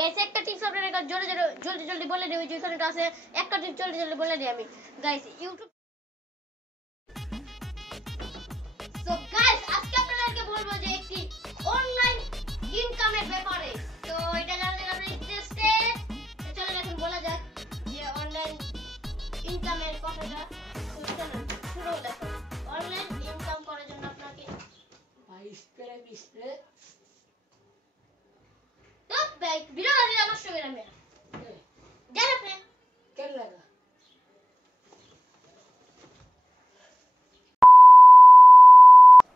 Guys একটা tips আপনাদের জলদি জলদি জলদি বলে দিই, ওই যে এখানে আছে একটা টিপস জলদি জলদি বলে দিই আমি গাইস ইউটিউব। সো গাইস আজকে আপনাদেরকে বলবো যে একটি অনলাইন ইনকামের ব্যাপারে। তো এটা জানলে আপনারা ইন্টারেস্টেড, চলেন এখন বলা যাক যে অনলাইন ইনকামের কথাটা। শুরু দেখো, অনলাইন ইনকাম করার জন্য আপনাকে ভিডিও দিলে আমার সঙ্গে রাখবে জান আপনি কেন লাগা।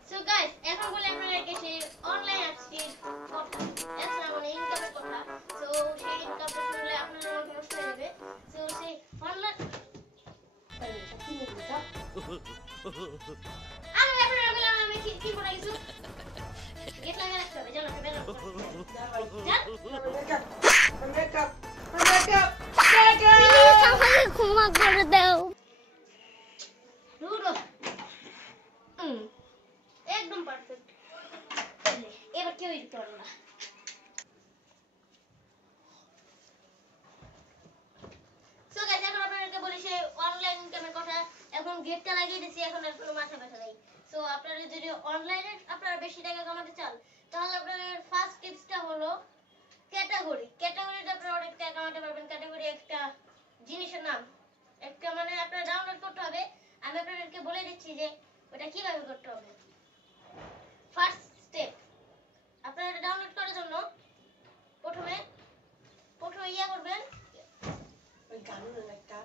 সো গাইস এখন বলে আপনাদেরকে সেই অনলাইন অ্যাপসটির কথা, অ্যাপস মানে ইনকামের কথা। সো সেই ইনকামটা শুনলে আপনাদের মনে নষ্ট হয়ে যাবে। সো সেই অনলাইন আমি কি করে কিছু গেট লাগা রাখতে হবে জানো বের মেকআপ ক্ষমা করে দাও রুডো। একদম পারফেক্ট। এবার কেউ দিতে পারবে না। সো গাইস এখন আপনাদেরকে বলি সেই অনলাইন ইনকামের কথা। এখন গেটটা লাগিয়ে দিয়েছি, এখন আর কোনো মাথা ব্যথা নেই। সো আপনারা যদি অনলাইনে আপনারা বেশি টাকা কামাতে চান তাহলে আপনাদের ফার্স্ট টিপসটা হলো ক্যাটাগরি। ক্যাটাগরিতে আপনারা অনেক টাকা কামাতে পারবেন। ক্যাটাগরি একটা জিনিসের নাম, একটা মানে আপনারা ডাউনলোড করতে হবে। আমি আপনাদেরকে বলে দিচ্ছি যে ওটা কিভাবে করতে হবে। ফার্স্ট স্টেপ, আপনারা এটা ডাউনলোড করার জন্য প্রথমে ইয়া করবেন ওই গানের একটা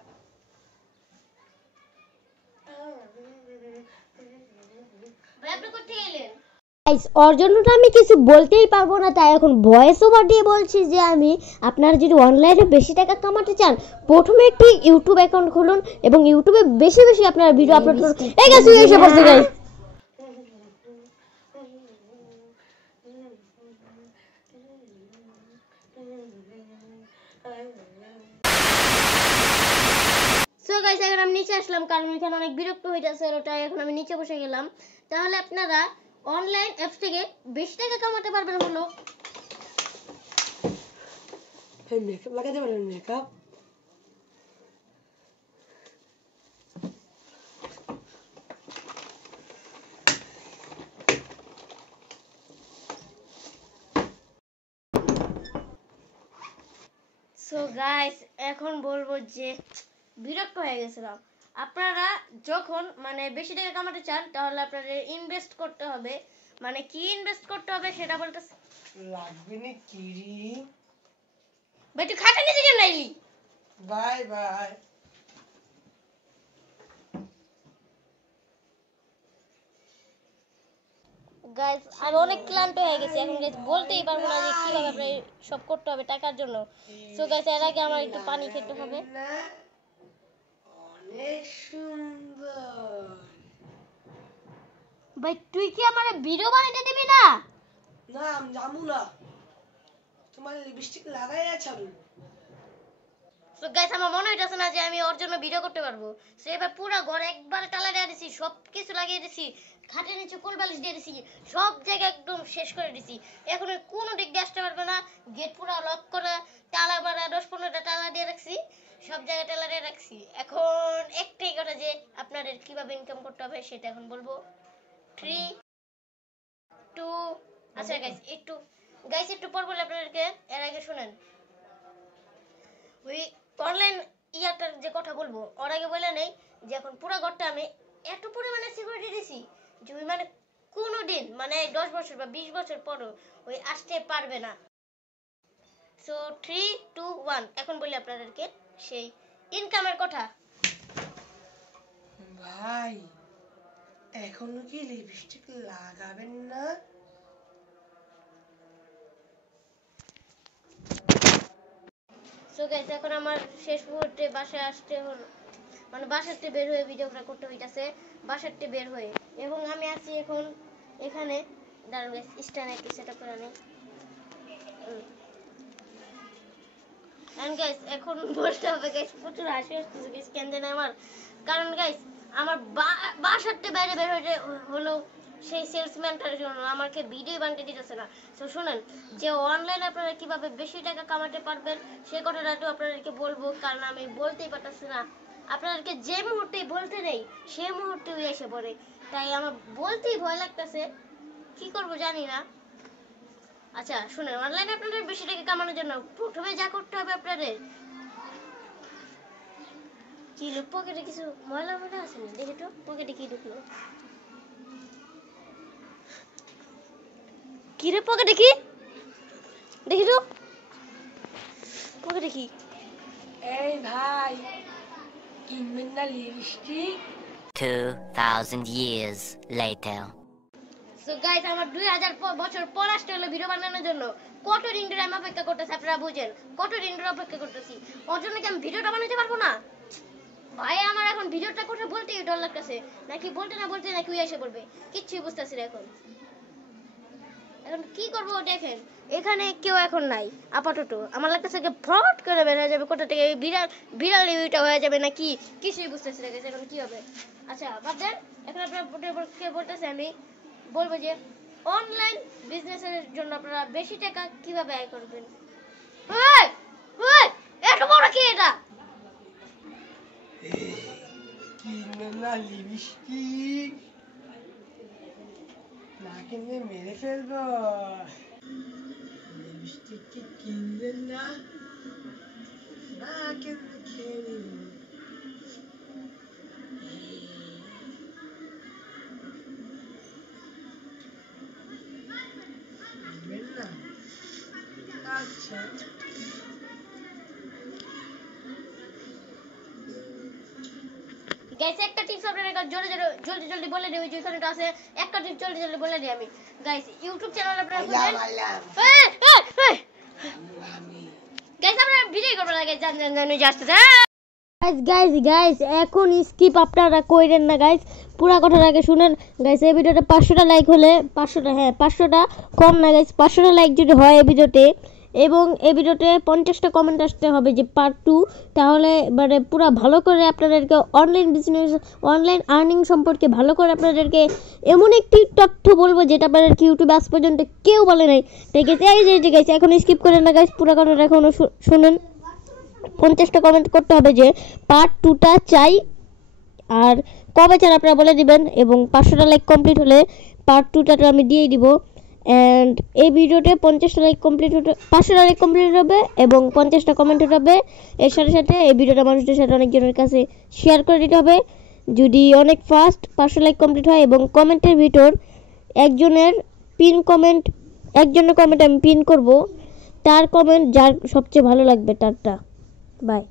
ভাই আপনি করতে গেলেন গাইস ওর জন্যটা আমি কিছু বলতেই পারবো না, তাই এখন ভয়েস ওভার দিয়ে বলছি যে আমি আপনারা যদি অনলাইনে বেশি টাকা কামাতে চান প্রথমে একটি ইউটিউব অ্যাকাউন্ট খুলুন এবং ইউটিউবে বেশি বেশি আপনারা ভিডিও আপলোড করুন। এই গাইস এসে পড়ছে গাইস। সো গাইস এখন আমি নিচে আসলাম কারণ এখানে অনেক বিরক্ত হয়ে যাচ্ছে, ওটা এখন আমি নিচে বসে গেলাম। তাহলে আপনারা অনলাইন অ্যাপস থেকে বেশি টাকা কামাতে পারবেন হলো মেকআপ লাগাতে পারেন। মেকআপ সো গাইস এখন বলবো যে বিরক্ত হয়ে গেছিলাম। আপনারা যখন মানে বেশি টাকা কামাতে চান তাহলে আপনাদের ইনভেস্ট করতে হবে। মানে কি ইনভেস্ট করতে হবে সেটা বলতে লাগবে না কিরি। ভাই তুই খাতা নিচে কেন নাইলি? Bye bye. গাইস আমি অনেক ক্লান্ত হয়ে গেছি, এখন গাইস বলতেই পারবো না যে কিভাবে আপনাদের সব করতে হবে টাকার জন্য। সো গাইস এর আগে আমার একটু পানি খেতে হবে। অনেক সুন্দর। ভাই তুই কি আমারে ভিডিও বানাইতে দিবি না? না আমি জামু না, তোমার লিপস্টিক লাগাই আছে। সো গাইস আমার মনে হইতাছে না যে আমি ওর জন্য ভিডিও করতে পারবো। সো এবার পুরো ঘর একবার টালা দিয়ে দিছি, সব কিছু লাগিয়ে দিছি, খাটের নিচে কোল বালিশ দিয়ে দিছি, সব জায়গা একদম শেষ করে দিছি। এখন কোনো দিক দিয়ে আসতে পারবে না, গেট পুরো লক করা, তালা মারা 10-15টা তালা দিয়ে রাখছি, সব জায়গায় তালা দিয়ে রাখছি। এখন একটাই কথা যে আপনাদের কিভাবে ইনকাম করতে হবে সেটা এখন বলবো। 3 2 আচ্ছা গাইস একটু পর বলে আপনাদেরকে, এর আগে শুনেন ওই অনলাইন ইয়াটার যে কথা বলবো ওর আগে বলে নেই যে এখন পুরো ঘরটা আমি এত পরিমাণে সিকিউরিটি দিছি যে ওই মানে কোনোদিন মানে 10 বছর বা 20 বছর পরও ওই আসতে পারবে না। সো 3 2 1 এখন বলি আপনাদেরকে সেই ইনকামের কথা। ভাই এখনো কি লিপস্টিক লাগাবেন না? সো গাইস এখন আমার শেষ মুহূর্তে বাসায় আসতে হলো, মানে বাসাতে বের হয়ে ভিডিওটা করতে হইতাছে, বাসাতে বের হয়ে। এবং আমি আছি এখন এখানে, দাঁড়ান গাইস স্ট্যান্ড একটু সেটআপ করে নেই। এন্ড গাইস এখন বলতে হবে গাইস প্রচুর হাসি আসছে গাইস, কেন জানেন আমার, কারণ গাইস আমার বাসাতে বাইরে বের হইতে হলো সেই সেলসম্যানটার জন্য আমাকে ভিডিও বানিয়ে দিতেছে না। তো শুনেন, যে অনলাইনে আপনারা কিভাবে বেশি টাকা কামাতে পারবেন সেই কথাটা একটু আপনাদেরকে বলবো, কারণ আমি বলতেই পারতেছি না। আপনাদেরকে যে মুহূর্তে বলতে নেই সেই মুহূর্তে এসে পড়ে, তাই আমার বলতেই ভয় লাগতেছে, কি করব জানি না। আচ্ছা শুনেন, অনলাইনে আপনাদের বেশি টাকা কামানোর জন্য প্রথমে যা করতে হবে আপনাদের, কি পকেটে কিছু ময়লা ময়লা আছে না, দেখি তো পকেটে কি ঢুকলো। কি রে পকেটে কি, দেখি তো পকেটে কি। এই ভাই, কিনবেন না lipstick? 2000 years later. So guys, আমার 2000 বছর পর আসতে হলো ভিডিও বানানোর জন্য। কত দিন ধরে আমি অপেক্ষা করতেছি, আপনারা বুঝেন কত দিন ধরে অপেক্ষা করতেছি। ওর জন্য কি আমি ভিডিওটা বানাতে পারবো না? ভাই আমার এখন ভিডিওটা করতে বলতেই ডর লাগতেছে, নাকি বলতে না বলতে নাকি এসে পড়বে, কিচ্ছুই বুঝতেছি না এখন। এখন কি করবো দেখেন, এখানে কেউ এখন নাই আপাতত। আমার লাগতেছে ফ্রড করে বের হয়ে যাবে কোথা থেকে, বিড়াল বিড়াল রিভিউটা হয়ে যাবে নাকি, কিছুই বুঝতেছি না এখন কি হবে। আচ্ছা বাদ দেন, এখন আপনাকে বলতেছে, আমি বলবো যে অনলাইন বিজনেসের জন্য আপনারা বেশি টাকা কিভাবে আয় করবেন। ওই ওই এত বড় কি এটা, কিনবেন না লিপস্টিক? না কিনলে মেরে ফেলবো। লিপস্টিক কি কিনবেন না? না কিনলে খেয়ে নিন। কিনবেন না? আচ্ছা। গাইস একটা টিপস আপনাদের জলদি জলদি বলে দিই, ওই যে ওখানে আছে একটা টিপস জলদি জলদি বলে দিই আমি। গাইস ইউটিউব চ্যানেল আপনারা খুঁজেন, গাইস আপনারা ভিডিও করবেন না, গাইস জান জাস্ট গাইস এখন স্কিপ আপনারা কইরেন না গাইস, পুরা কথাটা আগে শুনেন গাইস। এই ভিডিওতে 500টা লাইক হলে, 500টা, হ্যাঁ 500টা কম না গাইস, 500টা লাইক যদি হয় এই ভিডিওতে, এবং এই ভিডিওতে 50টা কমেন্ট আসতে হবে যে পার্ট 2, তাহলে মানে পুরো ভালো করে আপনাদেরকে অনলাইন বিজনেস, অনলাইন আর্নিং সম্পর্কে ভালো করে আপনাদেরকে এমন একটি তথ্য বলবো যেটা আপনাদেরকে ইউটিউবে আজ পর্যন্ত কেউ বলে নাই। তাই গেছে এই যে গাইস, এখন স্কিপ করেন না গাইস, পুরো কথাটা এখনো শুনেন। 50টা কমেন্ট করতে হবে যে পার্ট 2টা চাই, আর কবে চান আপনারা বলে দিবেন, এবং 500টা লাইক কমপ্লিট হলে পার্ট 2টা আমি দিয়ে দিব। এন্ড এই ভিডিওতে 50টা লাইক কমপ্লিট হতে, 500টা লাইক কমপ্লিট হবে এবং 50টা কমেন্ট হবে। এর সাথে সাথে এই ভিডিওটা মানুষদের সাথে অনেকজনের কাছে শেয়ার করে দিতে হবে। যদি অনেক ফাস্ট 500 লাইক কমপ্লিট হয় এবং কমেন্টের ভিতর একজনের কমেন্ট আমি পিন করব, তার কমেন্ট যার সবচেয়ে ভালো লাগবে তারটা। বাই।